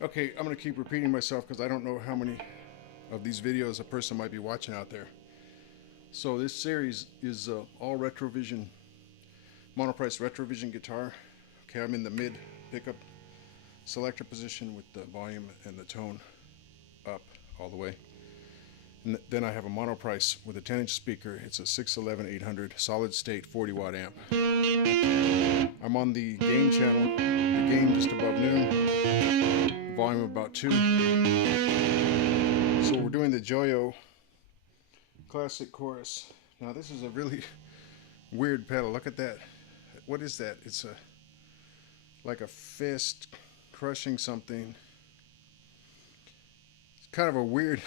Okay, I'm going to keep repeating myself because I don't know how many of these videos a person might be watching out there. So this series is all Retrovision, monoprice Retrovision guitar. Okay, I'm in the mid pickup selector position with the volume and the tone up all the way. And then I have a monoprice with a 10-inch speaker. It's a 611-800 solid state 40 watt amp. I'm on the gain channel, the gain just above noon, volume about 2. So we're doing the Joyo classic chorus. Now this is a really weird pedal. Look at that. What is that? It's like a fist crushing something. It's kind of a weird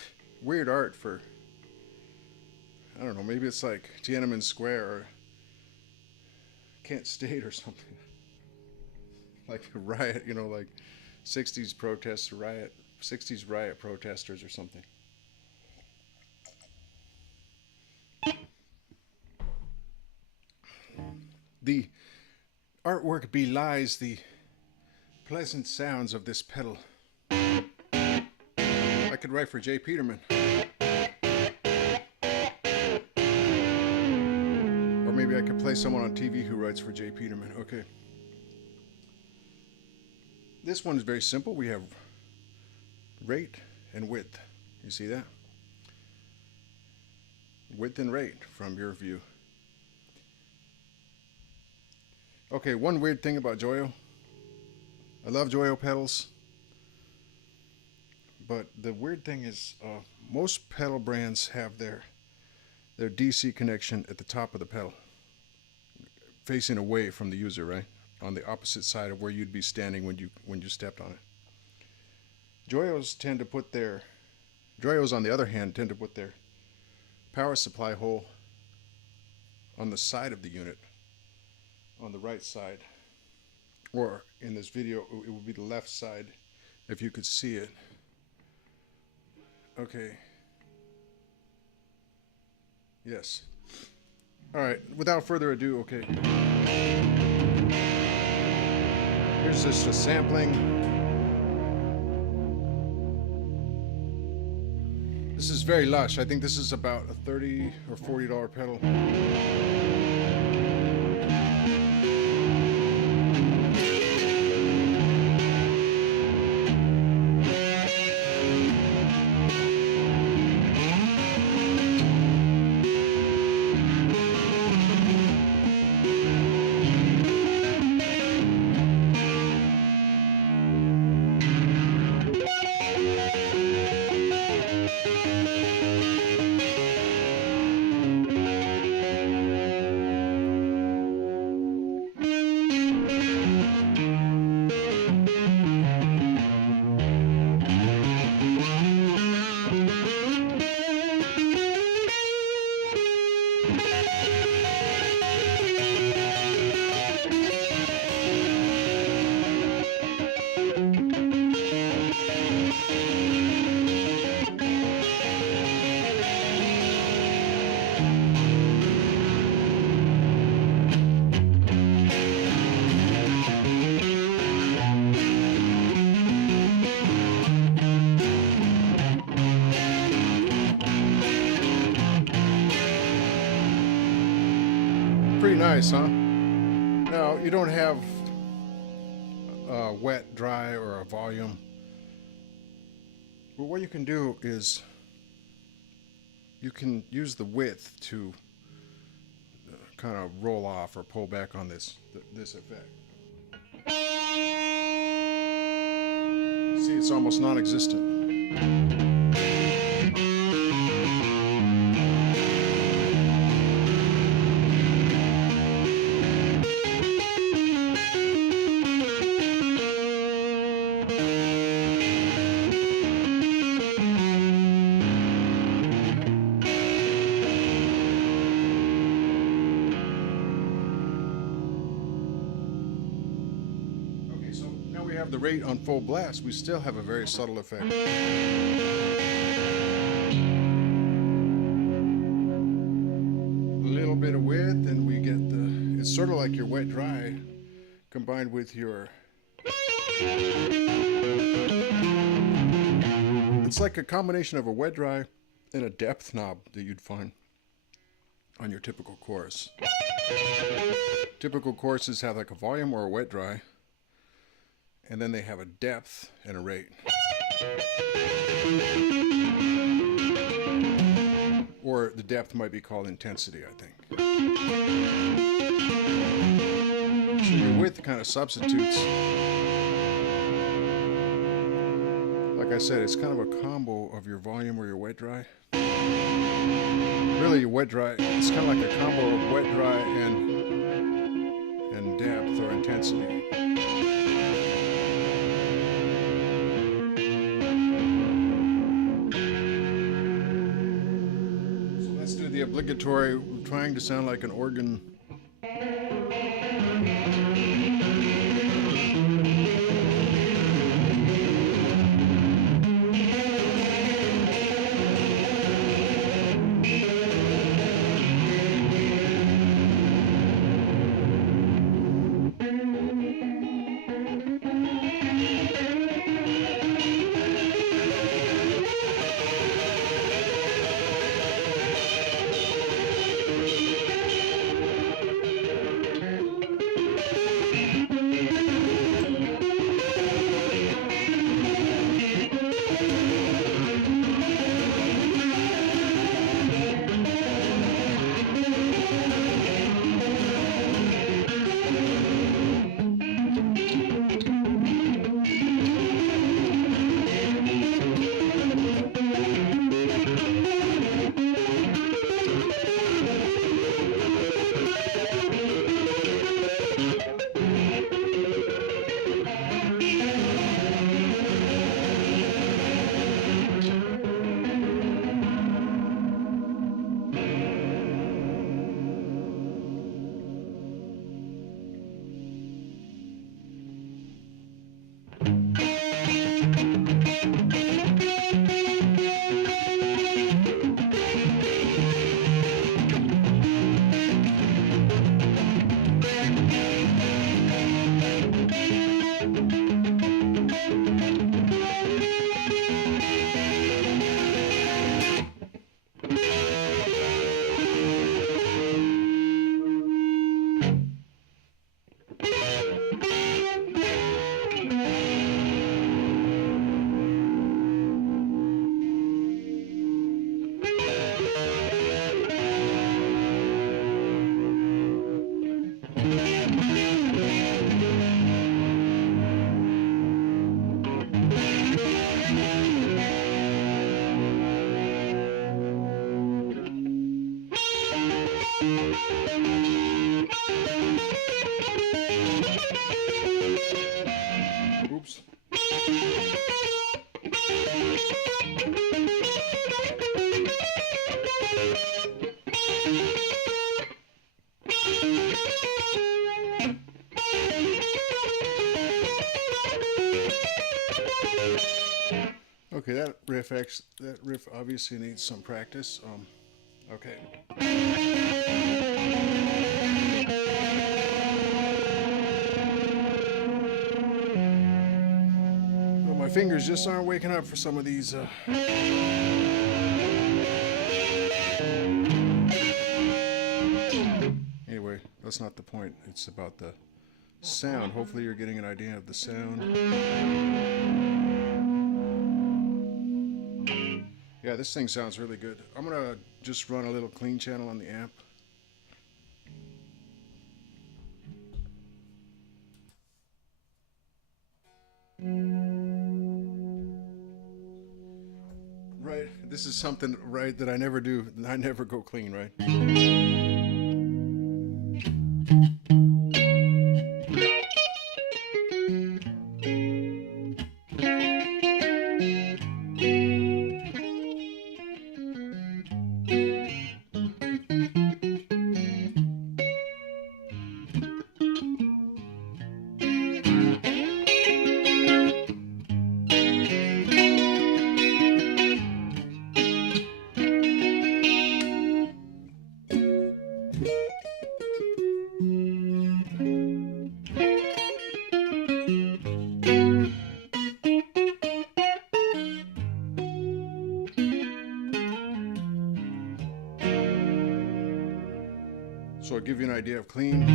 art for, I don't know, maybe it's like Tiananmen Square or Kent State or something. Like a riot, you know, like 60s protests, 60s riot protesters or something. The artwork belies the pleasant sounds of this pedal. I could write for J. Peterman. Or maybe I could play someone on TV who writes for J. Peterman. Okay. This one is very simple. We have rate and width. You see that? Width and rate from your view. Okay, one weird thing about Joyo. I love Joyo pedals. But the weird thing is most pedal brands have their DC connection at the top of the pedal, facing away from the user, right? On the opposite side of where you'd be standing when you stepped on it. Joyos on the other hand tend to put their power supply hole on the side of the unit, on the right side, or in this video it would be the left side if you could see it. Okay. Yes. All right, without further ado, okay. Here's just a sampling. This is very lush. I think this is about a $30 or $40 pedal. Pretty nice, huh? Now, you don't have a wet, dry, or a volume. But what you can do is you can use the width to kind of roll off or pull back on this effect. See, it's almost non-existent. The rate on full blast, we still have a very subtle effect. A little bit of width and we get it's sort of like your wet dry combined with your It's like a combination of a wet dry and a depth knob that you'd find on your typical chorus. Typical choruses have like a volume or a wet dry, and then they have a depth and a rate. Or the depth might be called intensity, I think. So your width kind of substitutes. Like I said, it's kind of a combo of your volume or your wet dry. Really, your wet dry, it's kind of like a combo of wet dry and depth or intensity. So let's do the obligatory, trying to sound like an organ. Oops. Okay, that riff obviously needs some practice. Okay. Well, my fingers just aren't waking up for some of these. Anyway, that's not the point. It's about the sound. Hopefully you're getting an idea of the sound. Yeah, this thing sounds really good. I'm gonna just run a little clean channel on the amp. Right, this is something, right, that I never do. I never go clean, right? give you an idea of clean.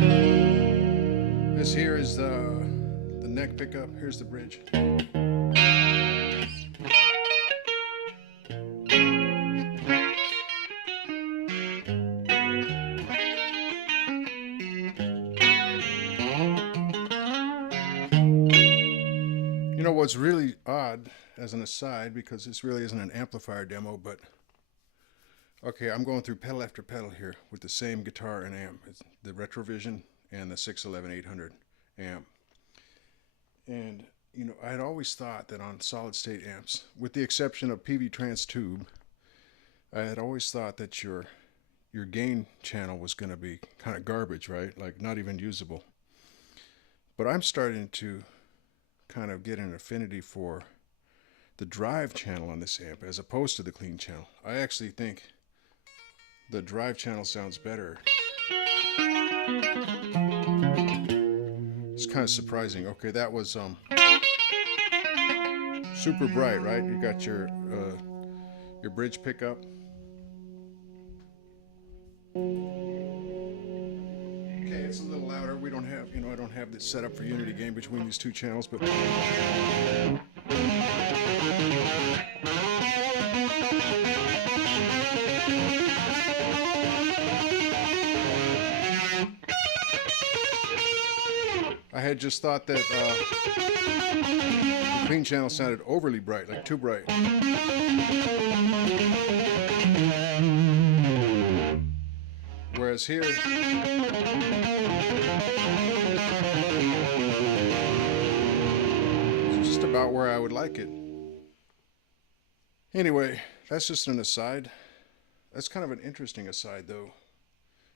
This here is the neck pickup. Here's the bridge. You know what's really odd, as an aside, because this really isn't an amplifier demo, but okay, I'm going through pedal after pedal here with the same guitar and amp. It's the Retrovision and the 611-800 amp. And, you know, I had always thought that on solid state amps, with the exception of PV Trans Tube, I had always thought that your gain channel was going to be kind of garbage, right? Like not even usable. But I'm starting to kind of get an affinity for the drive channel on this amp as opposed to the clean channel. I actually think the drive channel sounds better. It's kind of surprising. Okay, that was super bright, right? You got your bridge pickup. Okay, it's a little louder. We don't have, you know, I don't have this set up for unity gain between these two channels, but I had just thought that the clean channel sounded overly bright, like too bright. Whereas here, it's just about where I would like it. Anyway, that's just an aside. That's kind of an interesting aside, though.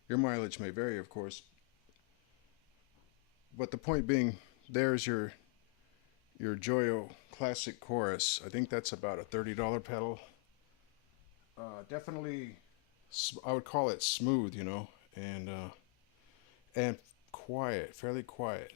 Your mileage may vary, of course. But the point being, there's your Joyo Classic Chorus. I think that's about a $30 pedal. Definitely, I would call it smooth, you know, and quiet, fairly quiet.